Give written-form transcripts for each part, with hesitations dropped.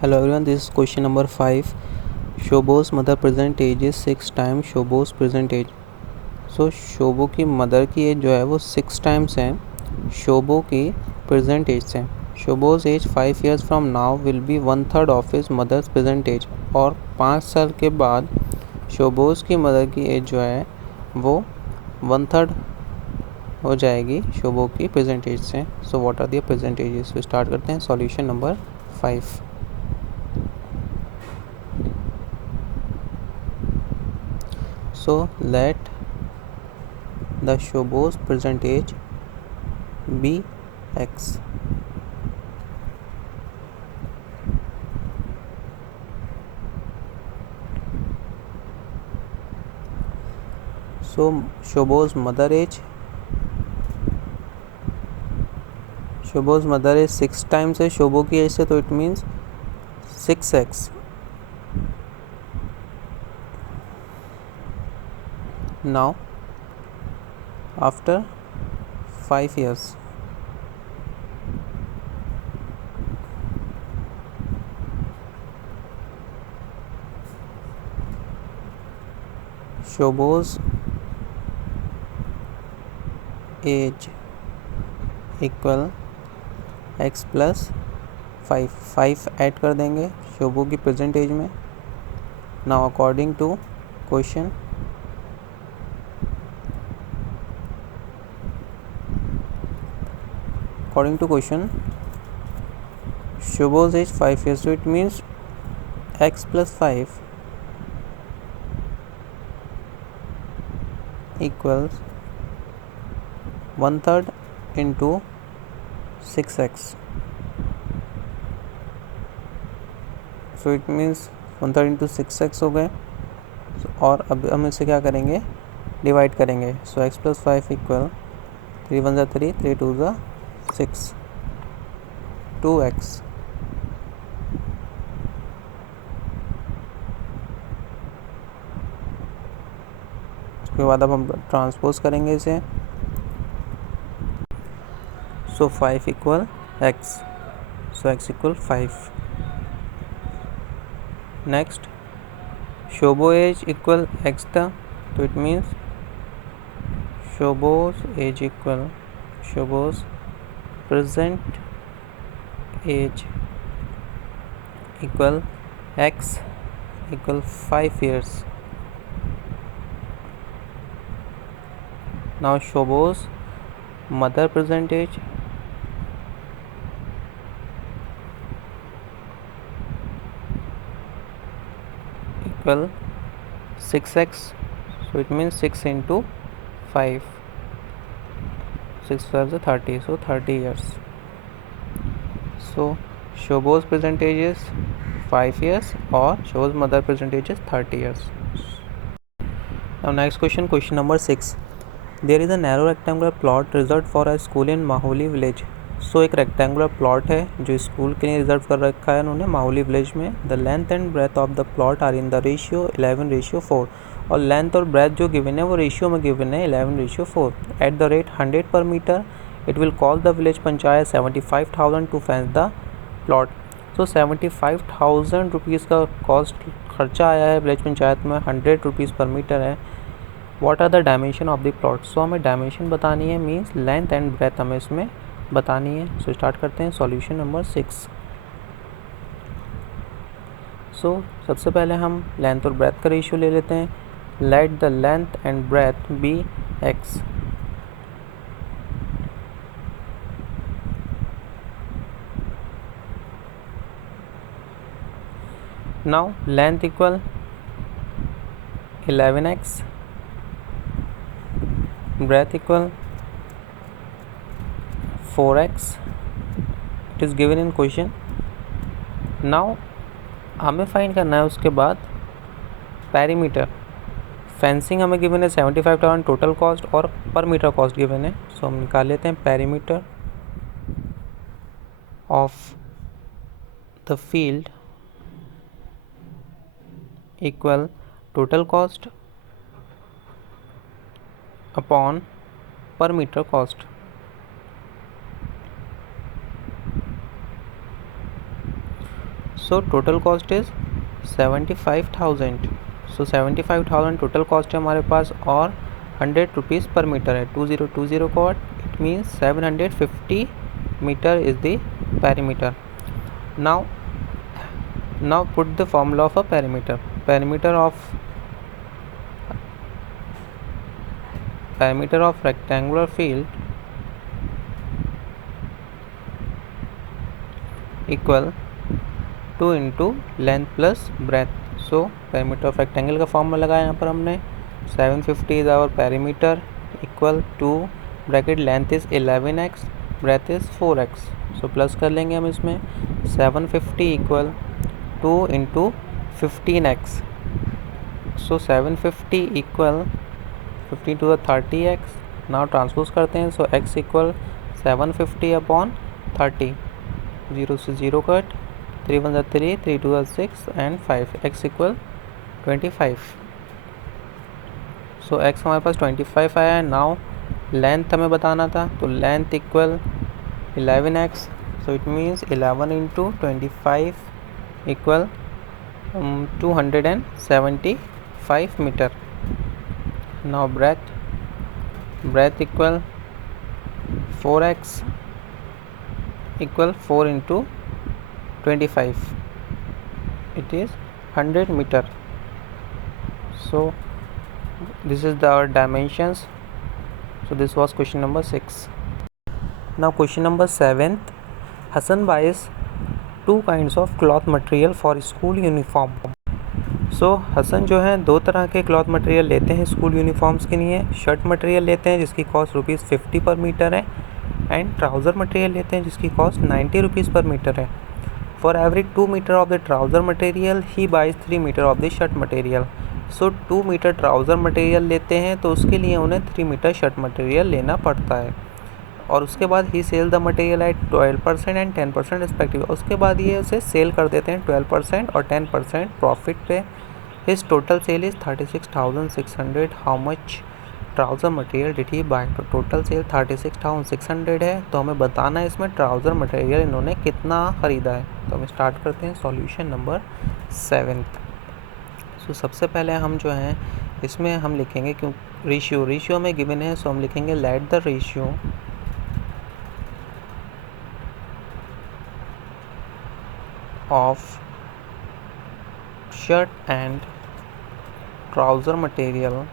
Hello everyone, this is question number 5. Shobo's mother present age is 6 times Shobo's present age. So Shobo की mother की as जो है वो 6 times है शोबो की प्रेजेंट एज से. Shobo's age 5 years from now will be 1/3 of his mother's present age. और 5 साल के बाद शोबो's की मदर की एज जो है वो 1/3 हो जाएगी शोबो की प्रेजेंट एज से. So what are the present ages. तो स्टार्ट करते हैं. Solution number 5. So let the Shobo's present age be x. So Shobo's mother age 6 times है शोबो की एज से, तो it means 6x. Now after 5 years Shobo's age equal x plus 5 add कर देंगे शोबो की प्रेजेंट एज में. Now according to question Shobo's age 5 years, so it means x plus 5 equals 1/3 into 6x. So it means 1/3 into 6x हो गए. और अब हम इसे क्या करेंगे, डिवाइड करेंगे. सो x plus 5 इक्वल 3 1 3 3 2 6 2x. उसके बाद अब हम ट्रांसपोज करेंगे इसे. So 5 equal x. So x equal 5. Next Shobo age equal x था, तो it means Shobo's age equal Shobo's present age equal x equal 5 years. Now Shobo's mother present age equal 6x. So it means 6 into 5. 6 5 is 30. So 30 years. So Shobo's present age is 5 years or Shobo's mother present age is 30 years. Now next question number 6. There is a narrow rectangular plot reserved for a school in Maholi village. सो एक rectangular plot है जो school के लिए reserve कर रखा है उन्होंने Mahauli village में. The length and breadth of the plot are in the ratio 11:4. और लेंथ और ब्रेथ जो गिवन है वो रेशियो में गिवन है 11:4. At the rate 100 per meter it will call the village panchayat 75,000 to fence the plot. तो 75,000 rupees का cost खर्चा आया है विलेज पंचायत में. 100 रुपीज़ पर मीटर है. What are the dimension of the plot. So हमें डायमेंशन बतानी है, मीन्स लेंथ एंड ब्रेथ हमें इसमें बतानी है. सो स्टार्ट करते हैं. Solution number 6. सो सबसे पहले हम लेंथ और ब्रेथ का रेशियो ले लेते हैं. Let the length and breadth be x. Now length equal 11x, breadth equal 4x. It is given in question. Now हमें फाइंड करना है उसके बाद पेरीमीटर. फेंसिंग हमें गिवन है 75,000 टोटल कॉस्ट और पर मीटर कॉस्ट गिवन है. सो हम निकाल लेते हैं perimeter of the field equal total cost upon per metre cost. So total cost is 75,000. So 75,000 total cost है हमारे पास और 100 रुपीज़ पर मीटर है. 2020 cost, it means 750 meter is the perimeter. Now put the formula of a perimeter. Perimeter of rectangular field equal 2 into length plus breadth. So perimeter of rectangle का formula लगाया यहाँ पर हमने. 750 is our perimeter equal to bracket length is 11x, breadth is 4x. So plus कर लेंगे हम इसमें. 750 equal 2 into 15x. So 750 equal 15 to the 30x. Now transpose करते हैं. So x equal 750 upon 30. 0 से 0 cut. 3 1 3, 3 2 6 and 5. x equal 25. So x हमारे पास 25 आया है. नाउ लेंथ हमें बताना था, तो length equal 11x. So it means 11 into 25 equal 275 meter. Now breadth equal 4x equal 4 into 25. It is 100 meter. So this is our dimensions. So this was question number 6. Now question number 7. Hassan buys 2 kinds of cloth material for school uniform. सो हसन जो है 2 तरह के cloth material लेते हैं school uniforms के लिए. Shirt material लेते हैं जिसकी कॉस्ट ₹50 पर मीटर है एंड ट्राउज़र मटेरियल लेते हैं जिसकी कॉस्ट 90 रुपीज़ पर मीटर है. For every 2 meter of the trouser material he buys 3 meter of the shirt material. So 2 meter trouser material लेते हैं तो उसके लिए उन्हें 3 मीटर शर्ट मटेरियल लेना पड़ता है. और उसके बाद ही sell the material at 12% and 10% respective. उसके बाद ये उसे सेल कर देते हैं 12% और 10% प्रॉफिट पे. His total sale is 36,600. How much trouser material did he buy. तो टोटल सेल 36,600 है. तो हमें बताना है इसमें ट्राउज़र मटेरियल इन्होंने कितना ख़रीदा है. तो हम स्टार्ट करते हैं सॉल्यूशन नंबर 7. सो सबसे पहले हम जो हैं इसमें हम लिखेंगे क्यों रेशियो में गिवन है. सो हम लिखेंगे let the ratio of shirt and trouser material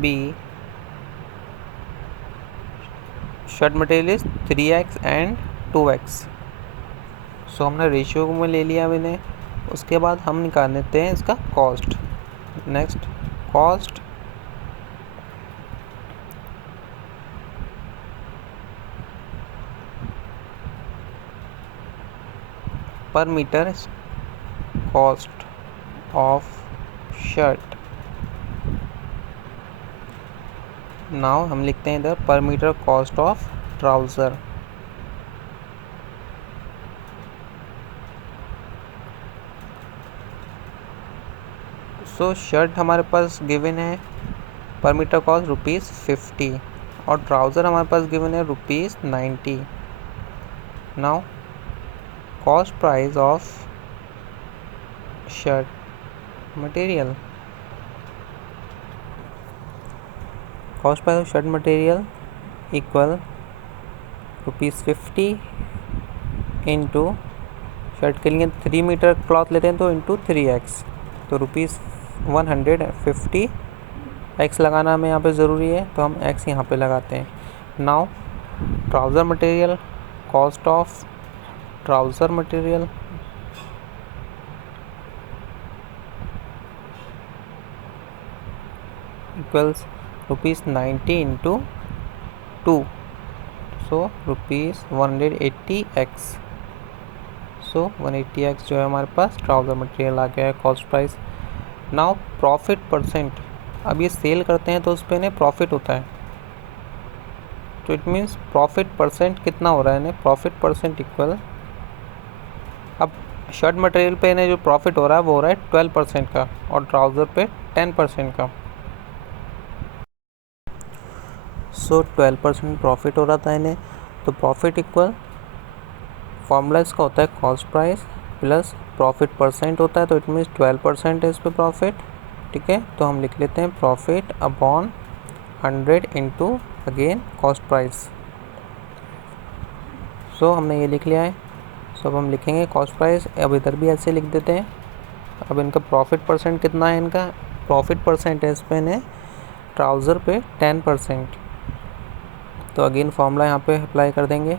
be shirt material is 3x and 2x. सो हमने रेशियो में ले लिया मैंने. उसके बाद हम निकाल लेते हैं इसका cost. Next cost per meter cost of shirt. now हम लिखते हैं इधर per meter cost of trouser. So shirt हमारे पास गिवन है पर मीटर कॉस्ट ₹50 और ट्राउज़र हमारे पास गिवन है ₹90. Now cost price of shirt material. Cost price of shirt material equal ₹50 into shirt के लिए 3 मीटर क्लॉथ लेते हैं तो इंटू 3x. तो ₹150. x लगाना हमें यहाँ पे ज़रूरी है तो हम x यहाँ पे लगाते हैं. Now trouser material cost of trouser material equals ₹90 into 2. So ₹180x. So 180x जो है हमारे पास ट्राउज़र मटेरियल आ गया है cost price. Now profit percent. अब ये सेल करते हैं तो उस पर इन्हें प्रॉफिट होता है. तो इट मीन्स प्रॉफिट परसेंट कितना हो रहा है इन्हें. प्रॉफिट परसेंट इक्वल, अब शर्ट मटेरियल पे इन्हें जो प्रॉफिट हो रहा है वो हो रहा है 12% का और ट्राउज़र पे 10% का. सो 12% प्रॉफिट हो रहा था इन्हें, तो प्रॉफिट इक्वल फॉर्मूला इसका होता है cost price plus profit percent होता है, तो इट मीन्स 12% है इस पर प्रॉफिट। ठीक है, तो हम लिख लेते हैं profit upon 100 into again cost price. So हमने ये लिख लिया है। सो अब हम लिखेंगे कॉस्ट प्राइस, अब इधर भी ऐसे लिख देते हैं। अब इनका प्रॉफिट परसेंट कितना है, इनका प्रॉफिट परसेंट है इस पे ने ट्राउज़र पे 10%, तो अगेन फॉर्मूला यहाँ पे अप्लाई कर देंगे।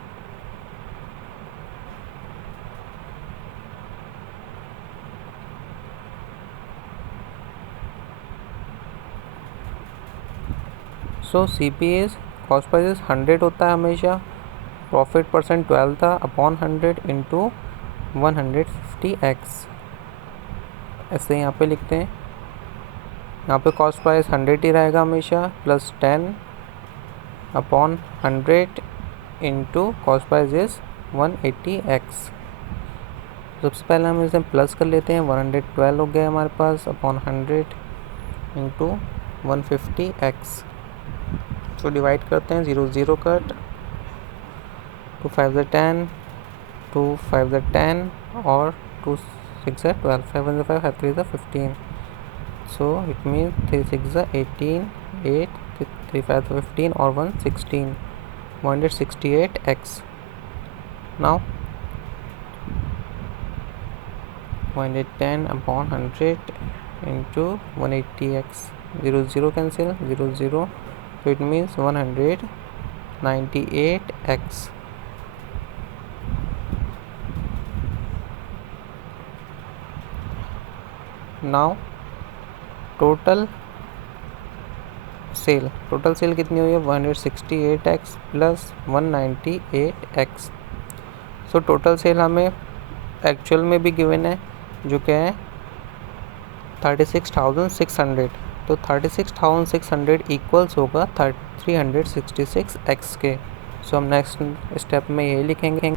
सो CP इज कॉस्ट प्राइस 100 होता है हमेशा, प्रॉफिट परसेंट 12 था अपॉन 100 इंटू 150x, ऐसे यहाँ पे लिखते हैं। यहाँ पे कॉस्ट प्राइस 100 ही रहेगा हमेशा, plus 10 upon 100 into cost price is 180x। सबसे पहले हम इसे प्लस कर लेते हैं, 112 हो गया हमारे पास अपॉन 100 इंटू 150x। तो डिवाइड करते हैं, 0 0 कट, 2 5 10, 2 5 10 और 2 6 12, 5 1 5, 5 3 15। So it means 3 6 18, 8 3 5 15 और 1 16, 168x। Now 110 upon 100 into 180x, 0 0 cancel, 0 0, so it means 198x। Now total sale कितनी हुई है, 168x plus 198x। So total sale हमें एक्चुअल में भी गिवन है, जो क्या है 36,600, तो 36,600 इक्वल्स होगा 366x के। सो हम नेक्स्ट स्टेप में यही लिखेंगे।